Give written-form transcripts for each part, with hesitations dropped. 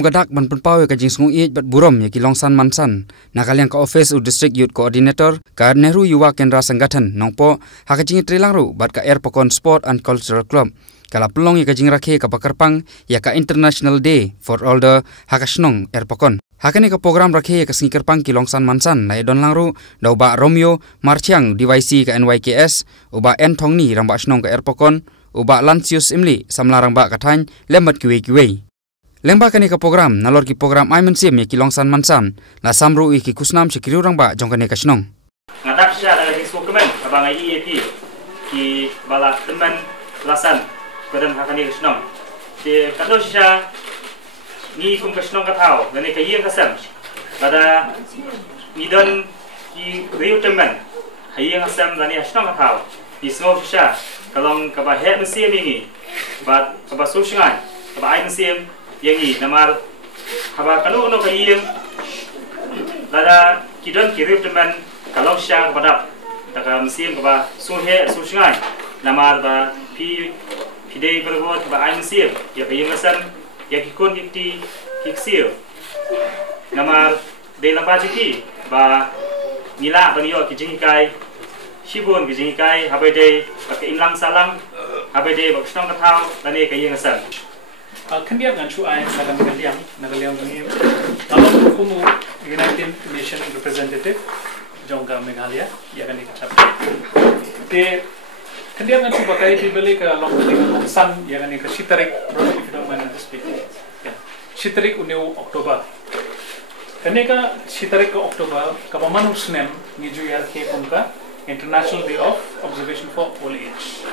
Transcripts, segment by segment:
Gadak ban penpau ka jing sung i bat burom ya ki Longsan Mansan nakaliang ka office u district youth coordinator ka Nehru Yuwa Kendra Sangathan nongpo ha ka jing trilang ru bat ka Air Pokon Sport and Cultural Club kala pelong ya ka jing rakhe ka Pakarpang ya ka International Day for Older ha ka snong Air Pokon ha ka ni ka program rakhe ya ka Singkerpang ki Longsan Mansan na don langru dau ba Romeo Marchiang DYC ka NYKS uba N Thongni ramba snong ka Air Pokon uba Lancius Imli samlarang ba ka than lembat kiwe Lengba kani ka program nalor ki program ai mensim ya ki Longsan Mansan la samru i ki kusnam sekiriu rang ba jong kani ka snong ngatak sya dalam instrumen abang IEP ki bala teman lasan kedem hakani snong te kado sya ni kum ka snong ka thau ngani ka yeng ka sam pada midon ki riu teman hayeng asam dani snong ka thau ni snong sya kalong ka ba he mensim ini ba ka ba susngai ka ba ai mensim yang namar haba kalau ono kayeng lada kidon kirip teman kalau syang padap daga mesin ba suhe susngai namar ba pidei berbuat ba ai mesin ya kayeng asan ya kikon kiti kiksir namar de lamba jiki ba nila banyo kijing kai shibun kijing kai habe de ba imlang salang habe de ba snong kathau lani kayeng asan Kendiam dengan cuai nagaliam ini. Kalau hukum United Nations Representative jongga Meghalaya, ia akan dikacap. Di kendiam dengan cuba kaya dibeli ke Longsan, ia akan dikacap Shitarik, if you don't mind to speak. Shitarik uniu Oktober. Kenapa Shitarik ke Oktober? Kalau manusnem niju yar ke pungka International Day of Observation for Old Age.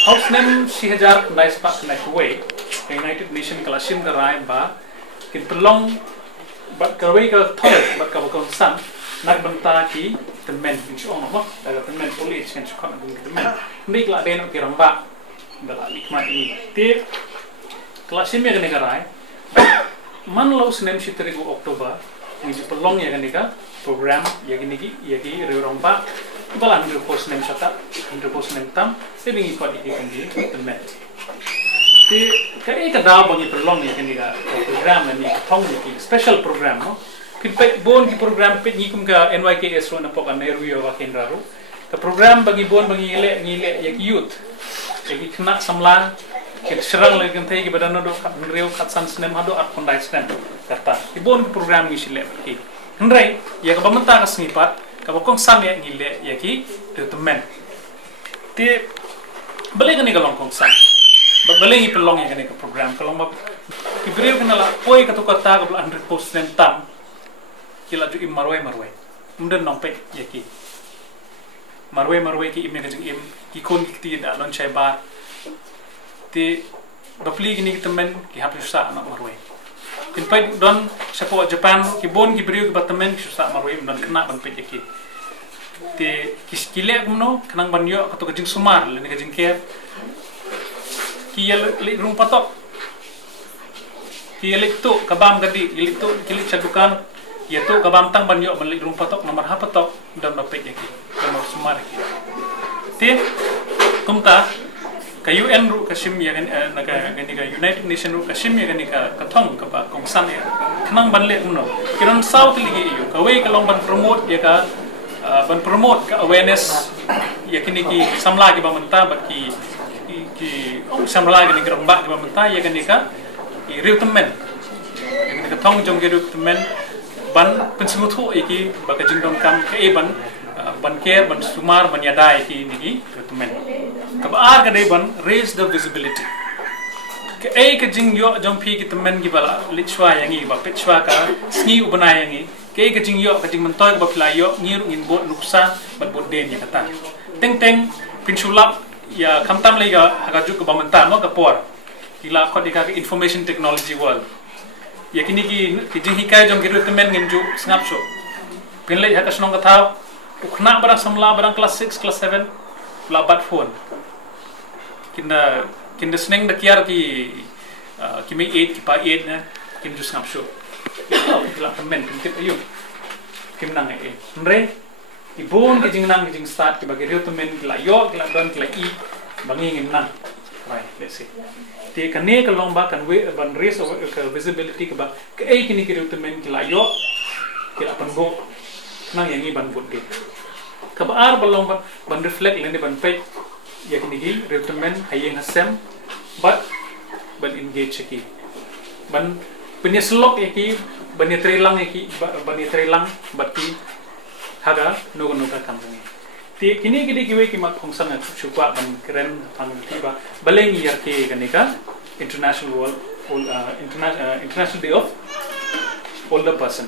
House name Shihajar nice pak na kuwait United Nations kalasim karai ba kin pelong bat kawai ka toilet bat ka bakon san nak banta ki temen insya Allah daga temen police kan suka nang temen ndik la den kirang ba dala nikmat ini ti kalasim ya karai man law snem shitri go Oktober ni pelong ya kan program ya gini ki reurong ba balan di pos nem shata di pos nem tam sebingi ko di kendi temen ti kai ka da bangi perlong ya kendi ka program ni thong ni special program no kin pe bon ki program pe ni kum ka NYKS ro na po ka Nehru Yuwa Kendra ro ka program bagi bon bagi ngile ya youth ya ki kena samla ke serang le kan thai ki badan do ka reu khat san snem hado at kondai snem kata ki bon ki program ni sile ki ndrai ya ka bamenta ka snipat kabokong samya ngile yaki temen ti balik ni kalong kong sam balik ni pelong yang ni ke program kalong ba ibril kenala poi ka to kata ka 100% tam kila ju im marwai muden nong pe yaki marwai ki im ne jing im ki kon ki da lon chai ba ti bapli ni temen ki hapus sa na marwai kin pai don sepo Japan ki bon ki brio ki batamen ki sa marwai don kena ban pe ki ti kiskile kumno kanang banyo kato kajing sumar le kajing care ki le rum patok ki le tu kabam gadi le tu kili chadukan ya tu kabam tang banyo le rum patok nomor ha patok dan bape ki nomor sumar ki ti kumta ka UN ru kasim ya naga gani ka United Nation ru kasim ya gani ka kathong ka ba kongsan ya kanang banle kumno kiron south ligi yu ka we kalong ban promote ya ka ban promote ka awareness yakini ki samla ki bamenta bat ki samla ki ngramba ki bamenta yakini ka riu temen yakini ka thong jong riu temen ban pensumuthu iki baka jingdom kam ke ban care ban sumar ban yadai ki niki riu temen ka ba ka dei ban raise the visibility ke ka jing yo jong phi ki temen ki bala lichwa yangi ba pechwa ka sni ubana yangi ke ka jing yo ka jing mentoy ba playo ngir ngin bot nuksa bat bot den ya kata teng pinsulap ya kamtam le ga aga juk ba menta no ka por ila ko di ka information technology world ya kini ki jing hikai jong giru temen ngin ju snap show pin le ha ka snong ka tha ukna bara samla barang class 6 class 7 la bat phone kinda sneng da kiar ki me 8 ki pa 8 na kin ju snap show la temen kin ayo kim nang nre ibon ke jing nang jing start ke bagi reu temen la yo la don la i bangi ngin nang right let's see ti kane ka lomba kan we ban raise ka visibility ka ba ka ai kini ki temen ki la yo ki la pan go nang yang ni ban bud ke ka ba ar balong ban reflect lende ban pe ya kini gi temen hayeng hasem but ban engage ki ban punya slok ya ki ban trelang ya ki ban trelang bat ki haga no kan ni ti kini gidi kiwe ki mak khongsan na chukwa ban kren phang ti ba baleng yar ke kanika international international day of older person